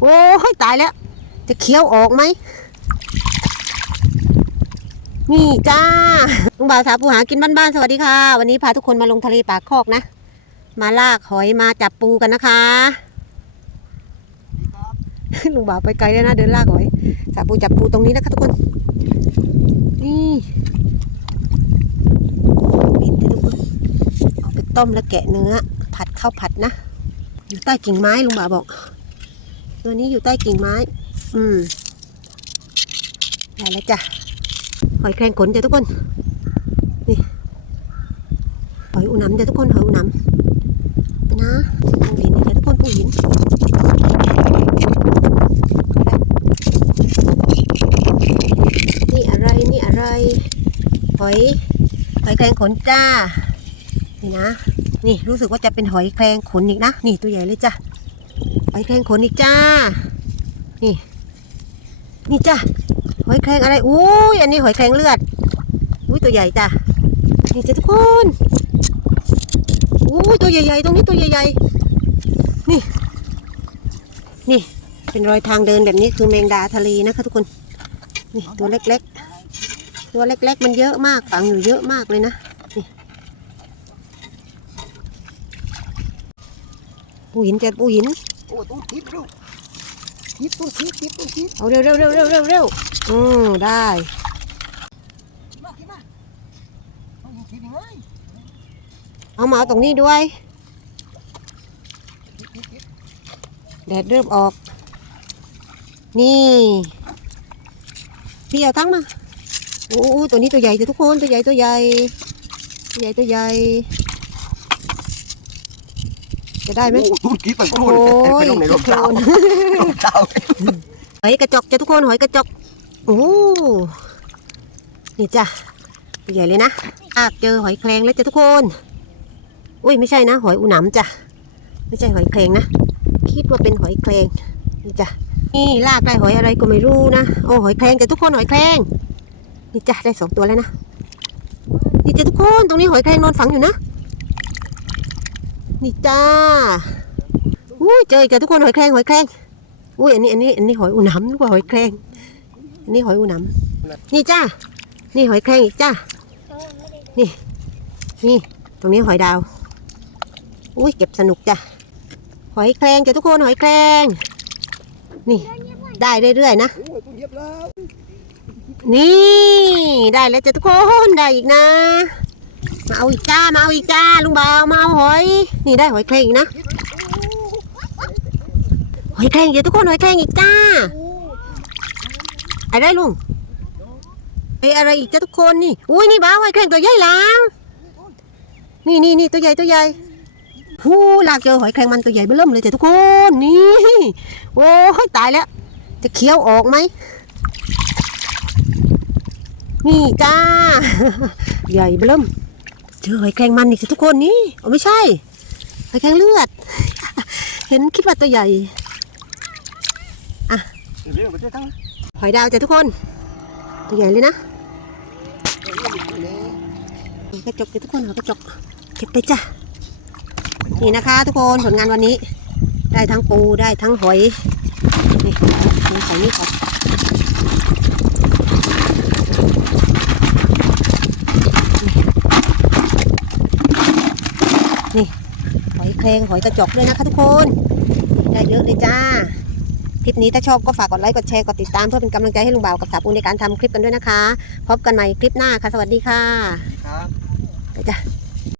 โอ้ยตายแล้ว จะเคี้ยวออกไหม นี่จ้าลุงบ่าวสาวปูหากินบ้านๆสวัสดีค่ะ วันนี้พาทุกคนมาลงทะเลปากคอกนะ มาลากหอยมาจับปูกันนะคะลุงบ่าวไปไกลแล้วนะเดินลากหอยสาวปูจับปูตรงนี้นะคะทุกคนนี่เห็นไหมทุกคนเอาไปต้มแล้วแกะเนื้อ ผัดข้าวผัดนะ อยู่ใต้กิ่งไม้ลุงบ่าวบอก ตัวนี้อยู่ใต้กิ่งไม้ อืมได้แล้วจ้ะ หอยแครงขนจ้ะทุกคน นี่ หอยอุหนำจ้ะทุกคน หอยอุหนำนะปูหินจ้ะทุกคนปูหินนี่อะไร นี่อะไร หอย หอยแครงขนจ้า นี่นะ นี่รู้สึกว่าจะเป็นหอยแครงขนอีกนะ นี่ตัวใหญ่เลยจ้ะ หอยแครงขนอีกจ้า นี่ นี่จ้ะหอยแครงอะไร อุ้ย อันนี้หอยแครงเลือด อุ้ยตัวใหญ่จ้ะนี่จ้ะทุกคน อุ้ยตัวใหญ่ๆ ตรงนี้ตัวใหญ่ๆ นี่ นี่ เป็นรอยทางเดินแบบนี้คือแมงดาทะเลนะคะทุกคน นี่ตัวเล็กๆ ตัวเล็กๆ มันเยอะมากฝังอยู่เยอะมากเลยนะปูหินจ้ะปูหิน โอ้ต้องคิดลูกคิดต้องคิดคิดต้องคิดเอาเร็วเร็วเร็วเร็วเร็วเร็วอืมได้มาคิดมาต้องคิดยังไงเอามาเอาตรงนี้ด้วยแดดเริ่มออก นี่พี่เอาตั้งมาโอ้ตัวนี้ตัวใหญ่จ้ะทุกคนตัวใหญ่ตัวใหญ่ตัวใหญ่ตัวใหญ่ จะได้ไหม โอ้ต้องคิดไปโอ้โอ้ยยต้องในรองโคลเท้านรองเท้าหอยกระจกจ้ะทุกคนหอยกระจกโอ้นี่จ้ะตัวใหญ่เลยนะอากเจอหอยแครงแล้วจ้ะทุกคน อุ้ยไม่ใช่นะ หอยอุหนำจ้ะไม่ใช่หอยแครงนะ คิดว่าเป็นหอยแครงนี่จ้ะนี่ลากได้หอยอะไรก็ไม่รู้นะโอ้หอยแครงจ้ะทุกคนหอยแครงนี่จ้ะได้สองตัวแล้วนะนี่จ้ะทุกคนตรงนี้หอยแครงนอนฝังอยู่นะ นี่จ้าอุ้ยเจออีกจ้ะทุกคนหอยแครงหอยแครงอุ้ยอันนี้อันนี้อันนี้หอยอุหนำนึกว่าหอยแครงอันนี้หอยอุหนำนี่จ้านี่หอยแครงอีกจ้านี่นี่ตรงนี้หอยดาวอุ้ยเก็บสนุกจ้ะหอยแครงจ้ะทุกคนหอยแครงนี่ ได้เรื่อยๆนะโอ้ยต้องเย็บแล้วนี่ได้แล้วจ้ะทุกคนได้อีกนะ มาเอาอีกจ้า มาเอาอีกจ้า ลุงบ่าวมาเอาหอย นี่ได้หอยแครงอีกนะ หอยแครงเดี๋ยวทุกคนหอยแครงอีกจ้า อะไรลุงไออะไรอีกจ้าทุกคนนี่ อุ้ยนี่บ้าหอยแครงตัวใหญ่แล้วนี่นี่นี่ตัวใหญ่ตัวใหญ่หูลากเจอหอยแครงมันตัวใหญ่เบิ่มเลยจ้ะทุกคน นี่ โอ้ยตายแล้ว จะเคี้ยวออกไหม นี่จ้า ใหญ่เบิ่ม เจอหอยแครงมันอีกทุกคนนี่เอาไม่ใช่หอยแครงเลือด เห็นคิดว่าตัวใหญ่เร็วไปเจ้าทั้งหอยดาวจ้ะทุกคน ตัวใหญ่เลยนะหอยกระจกจ้ะทุกคนหอยกระจกเก็บไปจ้ะนี่นะคะ ทุกคนผลงานวันนี้ ได้ทั้งปูได้ทั้งหอยนี่หอยนี่ก่อนหอย แครงหอยกระจกด้วยนะคะทุกคนได้เยอะเลยจ้า คลิปนี้ถ้าชอบก็ฝากกดไลค์กดแชร์กดติดตามเพื่อเป็นกำลังใจให้ลุงบ่าวกับสาวปูในการทำคลิปกันด้วยนะคะ พบกันใหม่คลิปหน้าค่ะ สวัสดีค่ะครับไปจ้ะ